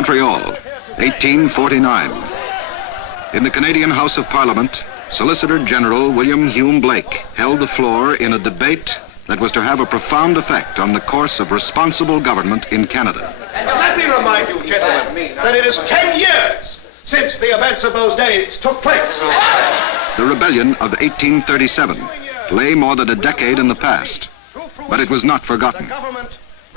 Montreal, 1849. In the Canadian House of Parliament, Solicitor General William Hume Blake held the floor in a debate that was to have a profound effect on the course of responsible government in Canada. Let me remind you, gentlemen, that it is 10 years since the events of those days took place. The rebellion of 1837 lay more than a decade in the past, but it was not forgotten.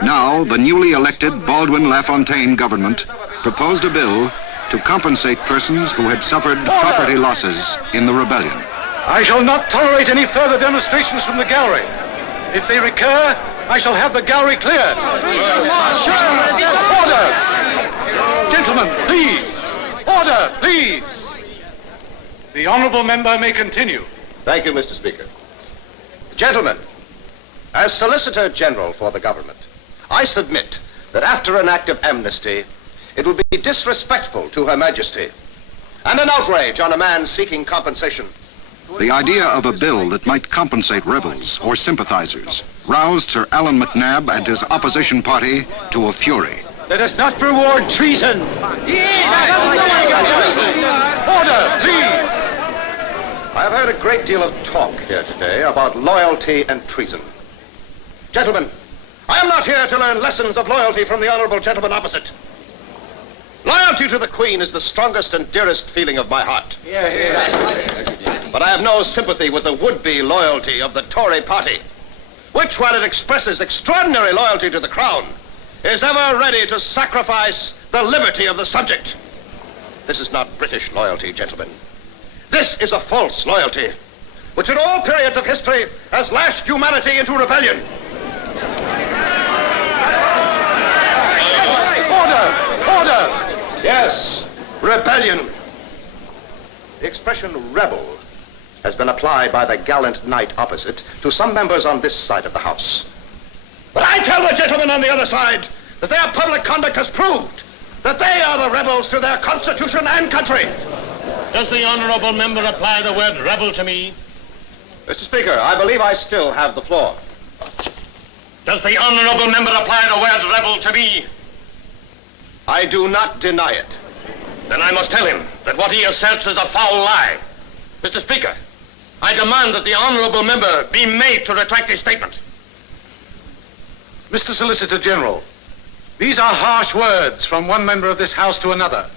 Now, the newly elected Baldwin LaFontaine government proposed a bill to compensate persons who had suffered property losses in the rebellion. I shall not tolerate any further demonstrations from the gallery. If they recur, I shall have the gallery cleared. Order! Gentlemen, please! Order, please! The honorable member may continue. Thank you, Mr. Speaker. Gentlemen, as Solicitor General for the government, I submit that after an act of amnesty, it will be disrespectful to Her Majesty and an outrage on a man seeking compensation. The idea of a bill that might compensate rebels or sympathizers roused Sir Allan MacNab and his opposition party to a fury. Let us not reward treason. Order, please. I have heard a great deal of talk here today about loyalty and treason. Gentlemen, I am not here to learn lessons of loyalty from the honorable gentleman opposite. Loyalty to the Queen is the strongest and dearest feeling of my heart. But I have no sympathy with the would-be loyalty of the Tory party, which, while it expresses extraordinary loyalty to the Crown, is ever ready to sacrifice the liberty of the subject. This is not British loyalty, gentlemen. This is a false loyalty, which at all periods of history has lashed humanity into rebellion. Order! Yes, rebellion. The expression rebel has been applied by the gallant knight opposite to some members on this side of the House. But I tell the gentlemen on the other side that their public conduct has proved that they are the rebels to their constitution and country. Does the honourable member apply the word rebel to me? Mr. Speaker, I believe I still have the floor. Does the honourable member apply the word rebel to me? I do not deny it. Then I must tell him that what he asserts is a foul lie. Mr. Speaker, I demand that the honourable member be made to retract his statement. Mr. Solicitor General, these are harsh words from one member of this House to another.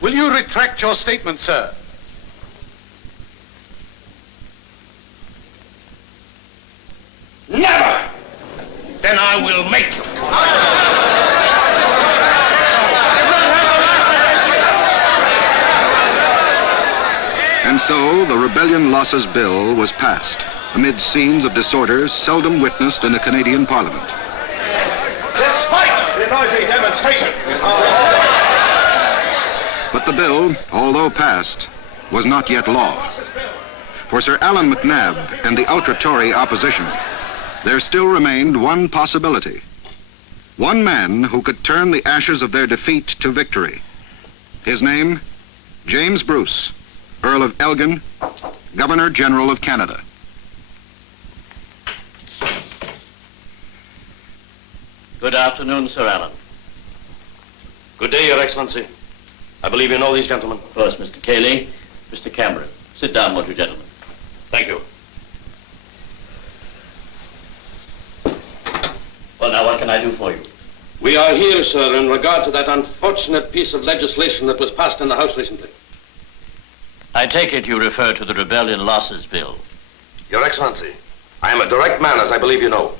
Will you retract your statement, sir? Never! Then I will make you. And so the Rebellion Losses Bill was passed, amid scenes of disorder seldom witnessed in a Canadian Parliament. Despite the noisy demonstration. But the bill, although passed, was not yet law. For Sir Allan MacNab and the ultra-Tory opposition, there still remained one possibility. One man who could turn the ashes of their defeat to victory. His name, James Bruce, Earl of Elgin, Governor General of Canada. Good afternoon, Sir Allan. Good day, Your Excellency. I believe you know these gentlemen. Of course, Mr. Cayley. Mr. Cameron. Sit down, won't you, gentlemen? Thank you. Well, now, what can I do for you? We are here, sir, in regard to that unfortunate piece of legislation that was passed in the House recently. I take it you refer to the Rebellion Losses Bill. Your Excellency, I am a direct man, as I believe you know.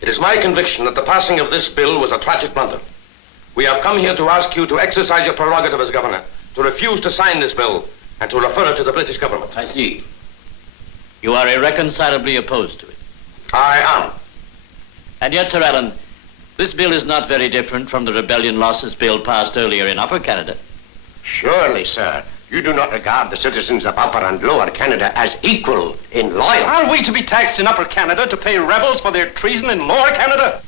It is my conviction that the passing of this bill was a tragic blunder. We have come here to ask you to exercise your prerogative as governor, to refuse to sign this bill, and to refer it to the British government. I see. You are irreconcilably opposed to it. I am. And yet, Sir Allan, this bill is not very different from the Rebellion Losses Bill passed earlier in Upper Canada. Surely, sir, you do not regard the citizens of Upper and Lower Canada as equal in loyalty. Are we to be taxed in Upper Canada to pay rebels for their treason in Lower Canada?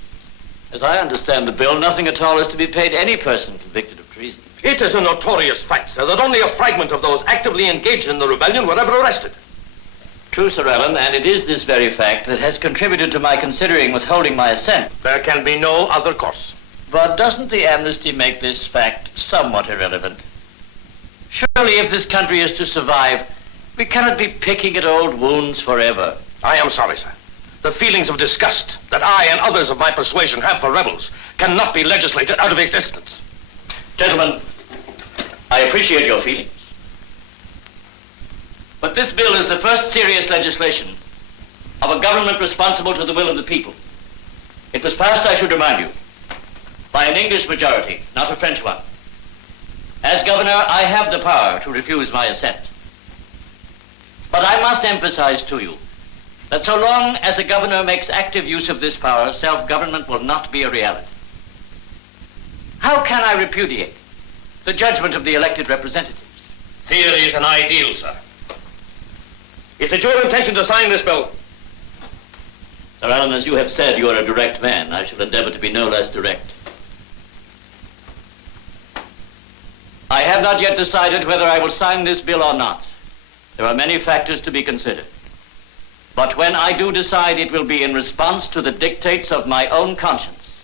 As I understand the bill, nothing at all is to be paid any person convicted of treason. It is a notorious fact, sir, that only a fragment of those actively engaged in the rebellion were ever arrested. True, Sir Allan, and it is this very fact that has contributed to my considering withholding my assent. There can be no other course. But doesn't the amnesty make this fact somewhat irrelevant? Surely if this country is to survive, we cannot be picking at old wounds forever. I am sorry, sir. The feelings of disgust that I and others of my persuasion have for rebels cannot be legislated out of existence. Gentlemen, I appreciate your feelings. But this bill is the first serious legislation of a government responsible to the will of the people. It was passed, I should remind you, by an English majority, not a French one. As governor, I have the power to refuse my assent. But I must emphasize to you that so long as a governor makes active use of this power, self-government will not be a reality. How can I repudiate the judgment of the elected representatives? Theory is an ideal, sir. Is it your intention to sign this bill? Sir Allen, as you have said, you are a direct man. I shall endeavor to be no less direct. I have not yet decided whether I will sign this bill or not. There are many factors to be considered. But when I do decide, it will be in response to the dictates of my own conscience.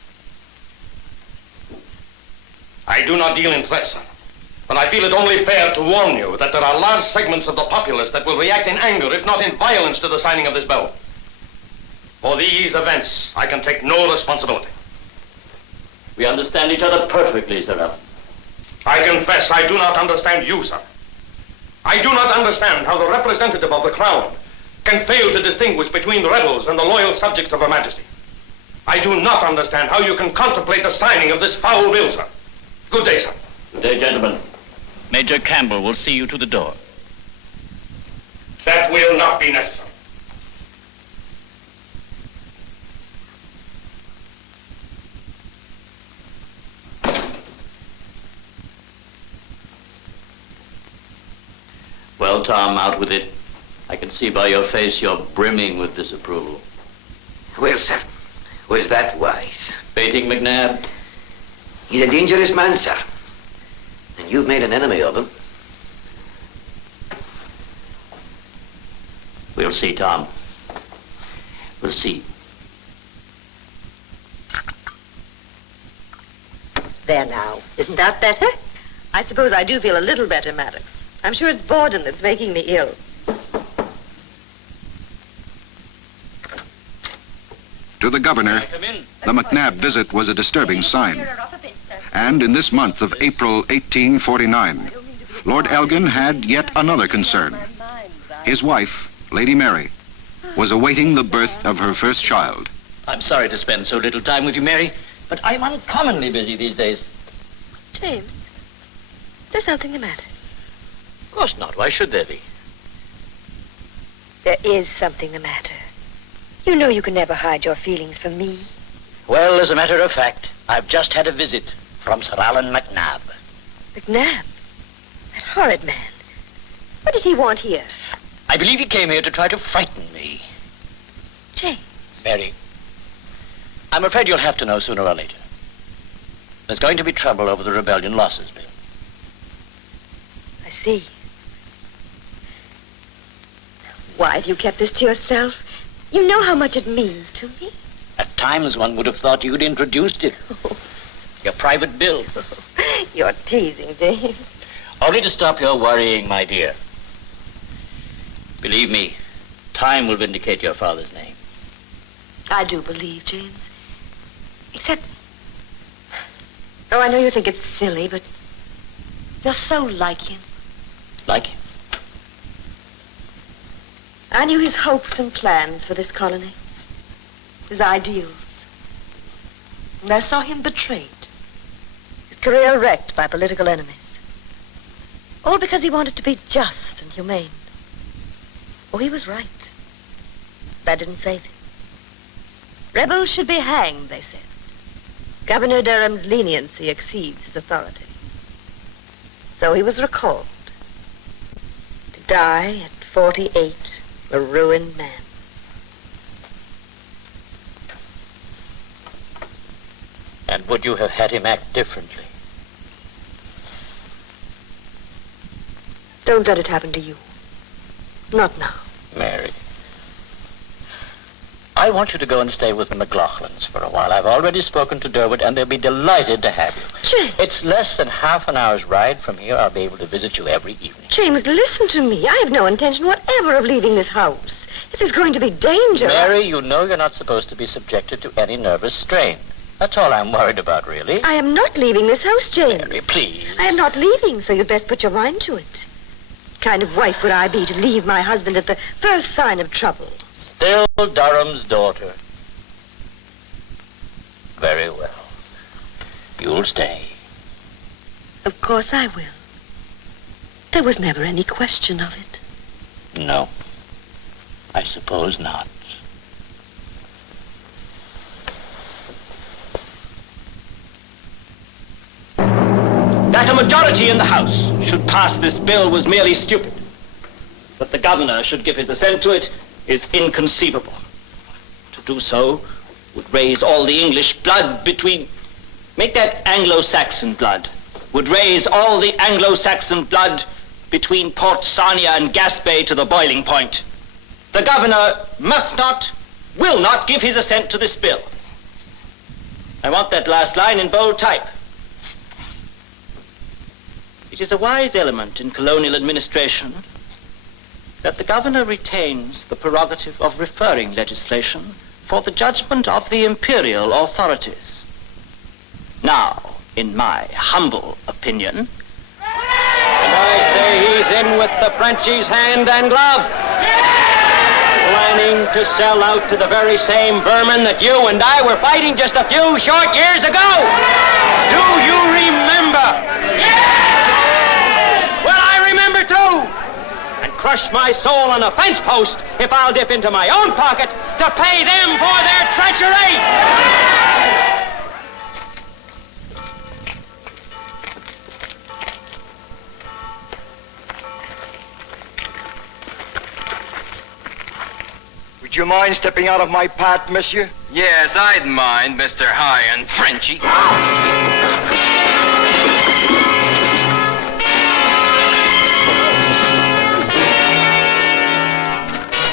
I do not deal in threats, sir. But I feel it only fair to warn you that there are large segments of the populace that will react in anger, if not in violence, to the signing of this bill. For these events, I can take no responsibility. We understand each other perfectly, Sir Allen. I confess I do not understand you, sir. I do not understand how the representative of the crown can fail to distinguish between the rebels and the loyal subjects of Her Majesty. I do not understand how you can contemplate the signing of this foul bill, sir. Good day, sir. Good day, gentlemen. Major Campbell will see you to the door. That will not be necessary. Well, Tom, out with it. I can see by your face you're brimming with disapproval. Well, sir, was that wise? Baiting McNabb? He's a dangerous man, sir. And you've made an enemy of him. We'll see, Tom. We'll see. There now. Isn't that better? I suppose I do feel a little better, Maddox. I'm sure it's boredom that's making me ill. To the governor, the McNabb visit was a disturbing sign. And in this month of April 1849, Lord Elgin had yet another concern. His wife, Lady Mary, was awaiting the birth of her first child. I'm sorry to spend so little time with you, Mary, but I'm uncommonly busy these days. James, there's something the matter. Of course not. Why should there be? There is something the matter. You know you can never hide your feelings from me. Well, as a matter of fact, I've just had a visit from Sir Allen McNabb. McNabb? That horrid man. What did he want here? I believe he came here to try to frighten me. James. Mary, I'm afraid you'll have to know sooner or later. There's going to be trouble over the rebellion losses bill. I see. Why have you kept this to yourself? You know how much it means to me. At times one would have thought you'd introduced it. Your private bill. You're teasing, James. Only to stop your worrying, my dear. Believe me, time will vindicate your father's name. I do believe, James. Except... Oh, I know you think it's silly, but you're so like him. Like him? I knew his hopes and plans for this colony, his ideals. And I saw him betrayed, his career wrecked by political enemies. All because he wanted to be just and humane. Oh, he was right. That didn't save him. Rebels should be hanged, they said. Governor Durham's leniency exceeds his authority. So he was recalled to die at 48, a ruined man. And would you have had him act differently? Don't let it happen to you. Not now. Mary, I I want you to go and stay with the McLaughlins for a while. I've already spoken to Durwood, and they'll be delighted to have you. James. It's less than half an hour's ride from here. I'll be able to visit you every evening. James, listen to me. I have no intention whatever of leaving this house. If there's going to be danger... Mary, you know you're not supposed to be subjected to any nervous strain. That's all I'm worried about, really. I am not leaving this house, James. Mary, please. I am not leaving, so you'd best put your mind to it. What kind of wife would I be to leave my husband at the first sign of trouble? Still Durham's daughter. Very well. You'll stay. Of course I will. There was never any question of it. No. I suppose not. That a majority in the House should pass this bill was merely stupid. That the governor should give his assent to it is inconceivable. To do so would raise all the English blood between... Make that Anglo-Saxon blood. Would raise all the Anglo-Saxon blood between Port Sarnia and Gaspé to the boiling point. The governor must not, will not give his assent to this bill. I want that last line in bold type. It is a wise element in colonial administration that the governor retains the prerogative of referring legislation for the judgment of the imperial authorities. Now, in my humble opinion, and I say he's in with the Frenchies hand and glove, planning to sell out to the very same vermin that you and I were fighting just a few short years ago. Do you remember? Well, I remember too. And crush my soul on a fence post if I'll dip into my own pocket to pay them for their treachery. Would you mind stepping out of my path, monsieur? Yes, I'd mind, Mr. High and Frenchy.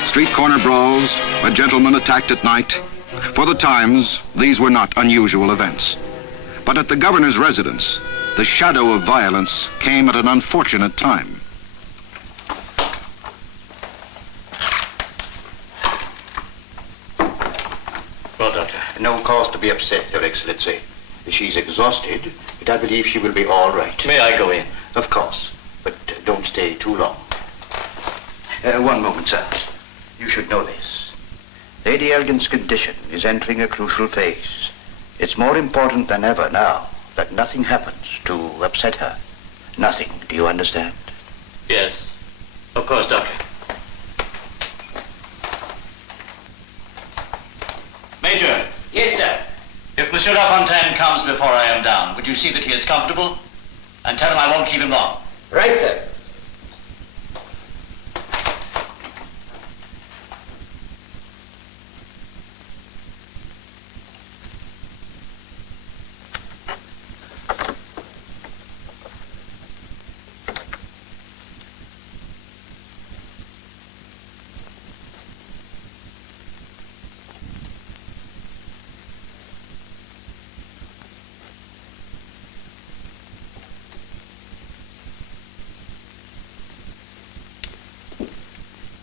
Street corner brawls, a gentleman attacked at night. For the times, these were not unusual events. But at the governor's residence, the shadow of violence came at an unfortunate time. Well, Doctor, no cause to be upset, Your Excellency. She's exhausted, but I believe she will be all right. May I go in? Of course, but don't stay too long. One moment, sir. You should know this. Lady Elgin's condition is entering a crucial phase. It's more important than ever now that nothing happens to upset her. Nothing, do you understand? Yes, of course, Doctor. Major. Yes, sir. If Monsieur Lafontaine comes before I am down, would you see that he is comfortable? And tell him I won't keep him long. Right, sir.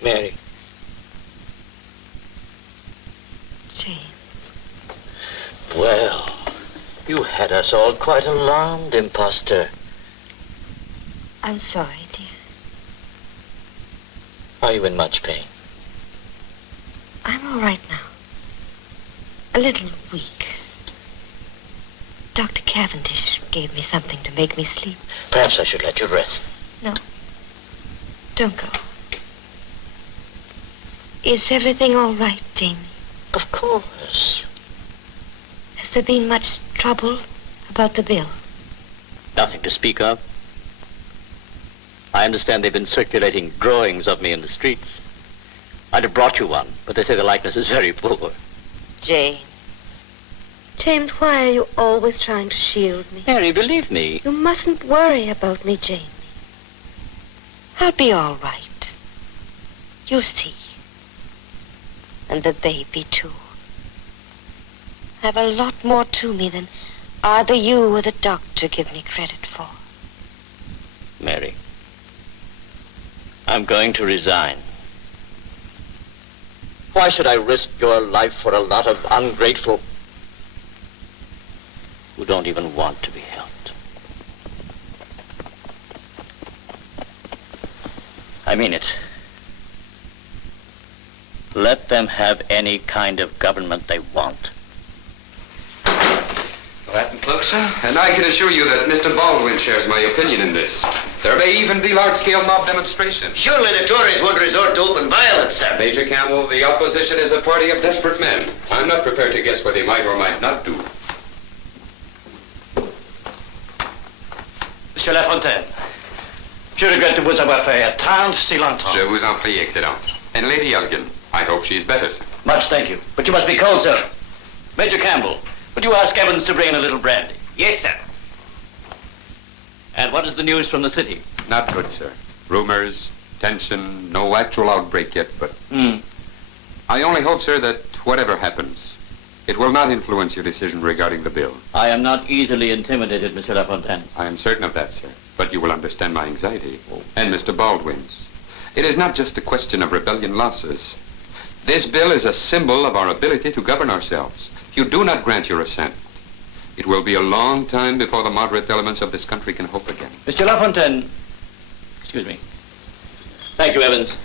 Mary. James. Well, you had us all quite alarmed, imposter. I'm sorry, dear. Are you in much pain? I'm all right now. A little weak. Dr. Cavendish gave me something to make me sleep. Perhaps I should let you rest. No. Don't go. Is everything all right, Jamie? Of course. Has there been much trouble about the bill? Nothing to speak of. I understand they've been circulating drawings of me in the streets. I'd have brought you one, but they say the likeness is very poor. James. James, why are you always trying to shield me? Mary, believe me. You mustn't worry about me, Jamie. I'll be all right. You see. And the baby, too. have a lot more to me than either you or the doctor give me credit for. Mary, I'm going to resign. Why should I risk your life for a lot of ungrateful who don't even want to be helped? I mean it. Let them have any kind of government they want. That and cloak, sir. And I can assure you that Mr. Baldwin shares my opinion in this. There may even be large-scale mob demonstrations. Surely the Tories won't resort to open violence, sir. Major Campbell, the opposition is a party of desperate men. I'm not prepared to guess what they might or might not do. Monsieur Lafontaine, je regrette de vous avoir fait attendre si longtemps. Je vous en prie, Excellence. And Lady Elgin, I hope she's better, sir. Much thank you. But you must be cold, sir. Major Campbell, would you ask Evans to bring in a little brandy? Yes, sir. And what is the news from the city? Not good, sir. Rumors, tension, no actual outbreak yet, but... I only hope, sir, that whatever happens, it will not influence your decision regarding the bill. I am not easily intimidated, Monsieur Lafontaine. I am certain of that, sir. But you will understand my anxiety. And Mr. Baldwin's. It is not just a question of rebellion losses. This bill is a symbol of our ability to govern ourselves. If you do not grant your assent, it will be a long time before the moderate elements of this country can hope again. Monsieur Lafontaine, excuse me. Thank you, Evans.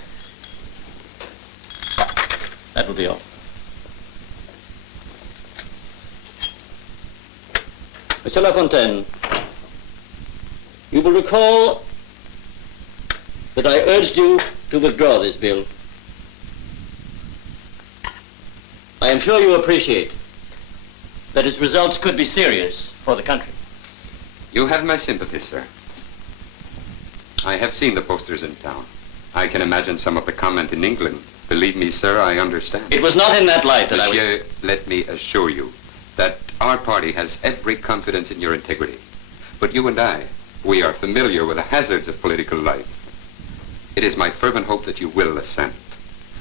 That will be all. Monsieur Lafontaine, you will recall that I urged you to withdraw this bill. I am sure you appreciate that its results could be serious for the country. You have my sympathy, sir. I have seen the posters in town. I can imagine some of the comment in England. Believe me, sir, I understand. It was not in that light that Monsieur, let me assure you that our party has every confidence in your integrity. But you and I, we are familiar with the hazards of political life. It is my fervent hope that you will assent.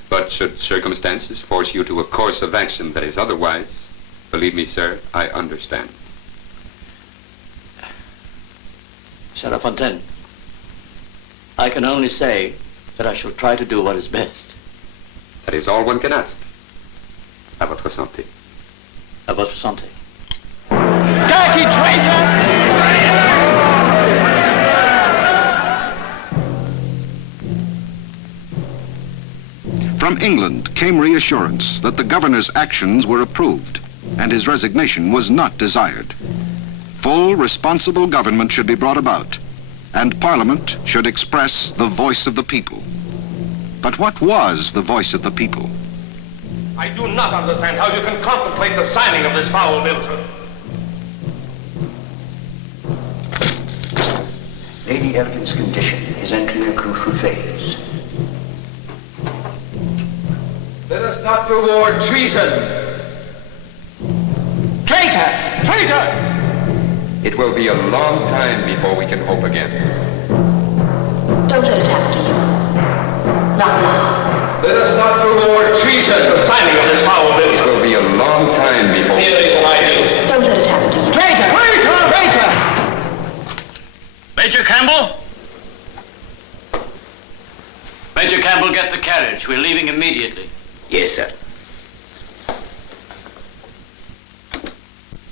But should circumstances force you to a course of action that is otherwise, believe me, sir, I understand. Monsieur Lafontaine, I can only say that I shall try to do what is best. That is all one can ask. À votre santé. À votre santé. Dirty traitor! From England came reassurance that the governor's actions were approved and his resignation was not desired. Full, responsible government should be brought about, and Parliament should express the voice of the people. But what was the voice of the people? I do not understand how you can contemplate the signing of this foul bill, sir. Lady Elgin's condition is entering a crucial phase. Let us not reward treason. Traitor! Traitor! It will be a long time before we can hope again. Don't let it happen to you. Not now. Let us not reward treason. The signing of this foul bill. It will be a long time before... Don't let it happen to you. Traitor! Traitor! Major Campbell? Major Campbell, get the carriage. We're leaving immediately. Yes, sir.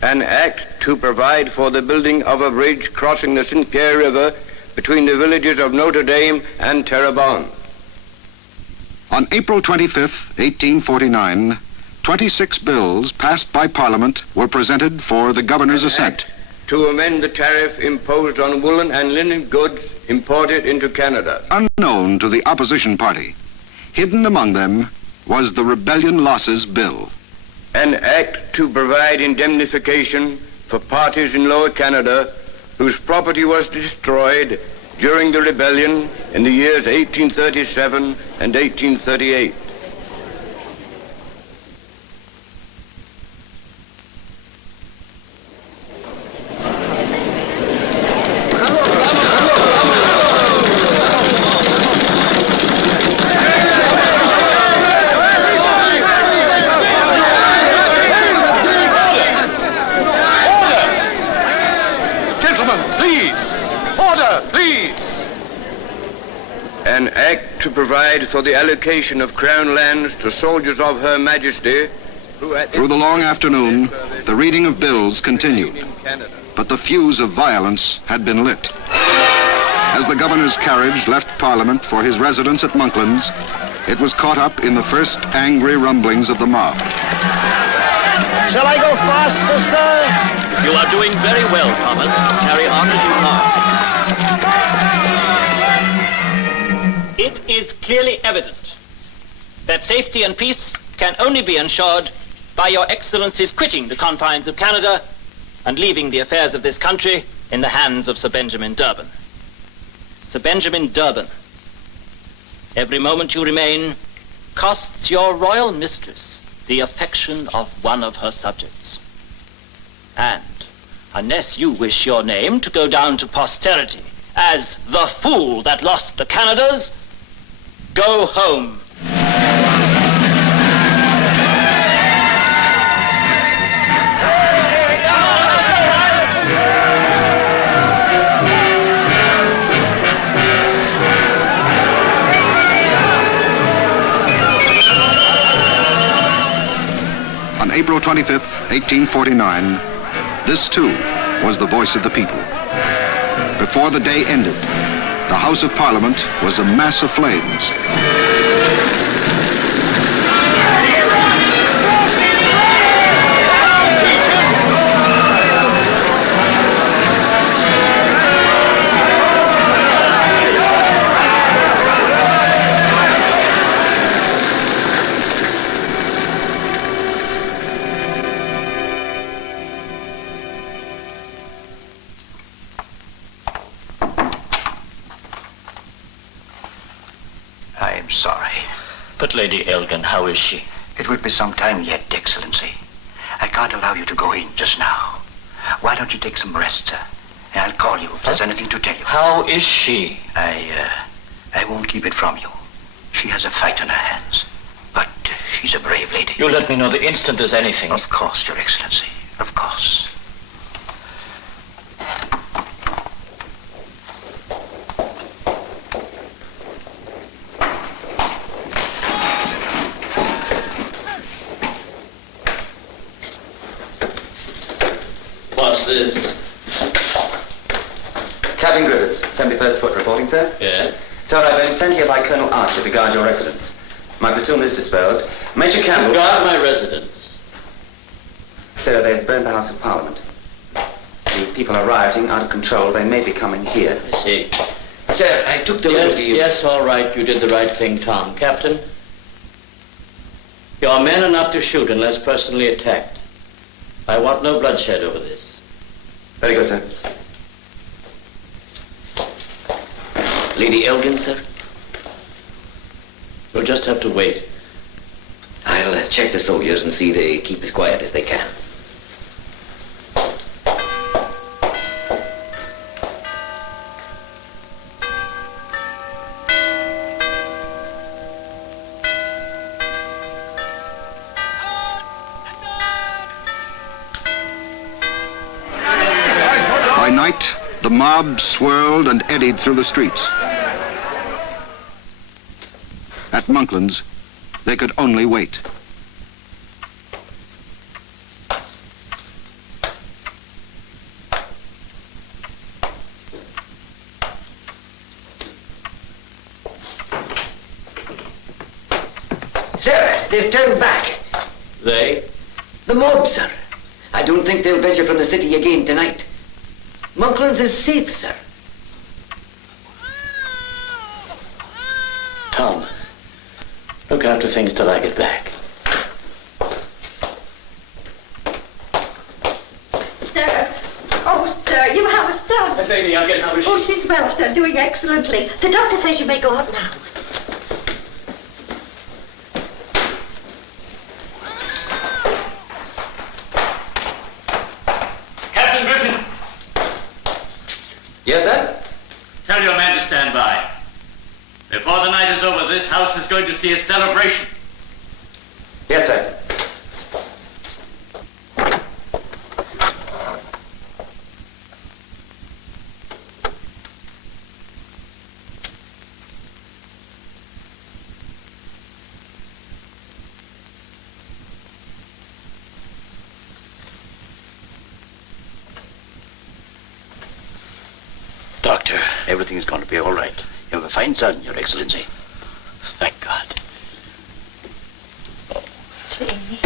An act to provide for the building of a bridge crossing the St. Pierre River between the villages of Notre Dame and Terrebonne. On April 25th, 1849, 26 bills passed by Parliament were presented for the governor's assent. To amend the tariff imposed on woolen and linen goods imported into Canada. Unknown to the opposition party, hidden among them was the Rebellion Losses Bill. An act to provide indemnification for parties in Lower Canada whose property was destroyed during the rebellion in the years 1837 and 1838. provide for the allocation of crown lands to soldiers of Her Majesty who at Through the long afternoon, the reading of bills continued, but the fuse of violence had been lit. As the governor's carriage left Parliament for his residence at Monklands, it was caught up in the first angry rumblings of the mob. Shall I go faster, sir? You are doing very well, Thomas. Carry on as you are. It is clearly evident that safety and peace can only be ensured by your excellencies quitting the confines of Canada and leaving the affairs of this country in the hands of Sir Benjamin Durban. Sir Benjamin Durban, every moment you remain costs your royal mistress the affection of one of her subjects. And unless you wish your name to go down to posterity as the fool that lost the Canadas, go home. On April 25th, 1849, this too was the voice of the people. Before the day ended, the House of Parliament was a mass of flames. I'm sorry. But Lady Elgin, how is she? It will be some time yet, Excellency. I can't allow you to go in just now. Why don't you take some rest, sir? And I'll call you if there's anything to tell you. How is she? I won't keep it from you. She has a fight on her hands. But she's a brave lady. You'll let me know the instant there's anything. Of course, Your Excellency. Of course. What's this? Captain Griffiths, 71st Foot reporting, sir. Yeah? Sir, I've been sent here by Colonel Archer to guard your residence. My platoon is dispersed. Major Campbell... Guard my residence. Sir, they've burned the House of Parliament. The people are rioting, out of control. They may be coming here. I see. Sir, I took delivery... Yes, all right. You did the right thing, Tom. Captain, your men are not to shoot unless personally attacked. I want no bloodshed over this. Very good, sir. Lady Elgin, sir? You'll just have to wait. I'll check the soldiers and see they keep as quiet as they can. By night, the mob swirled and eddied through the streets. At Monklands, they could only wait. Sir, they've turned back. They? The mob, sir. I don't think they'll venture from the city again tonight. Monklands is safe, sir. Tom, look after things till I get back. Sir. Oh, sir, you have a son. Lady Elgin, how is she? Oh, she's well, sir, doing excellently. The doctor says you may go up now. Captain Griffin, Yes, sir? tell your men to stand by. Before the night is over, this house is going to see a celebration. Yes, sir. Doctor. Everything's going to be all right. You have a fine son, Your Excellency. Thank God. Jamie.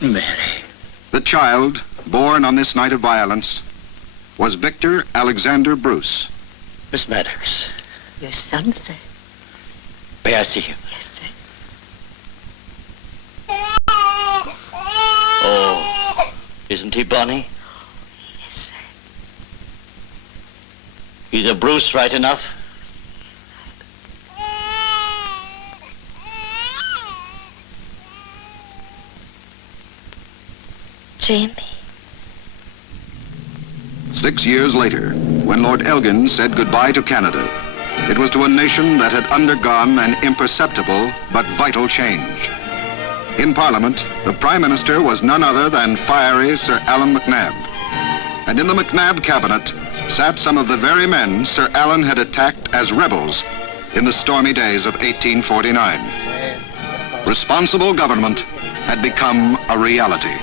Mary. The child, born on this night of violence, was Victor Alexander Bruce. Miss Maddox, Your son, sir. may I see him? Yes, sir. Oh, isn't he bonny? Yes, sir. He's a Bruce right enough. Jamie. 6 years later, when Lord Elgin said goodbye to Canada, it was to a nation that had undergone an imperceptible but vital change. In Parliament, the Prime Minister was none other than fiery Sir Allan MacNab. And in the MacNab cabinet sat some of the very men Sir Allan had attacked as rebels in the stormy days of 1849. Responsible government had become a reality.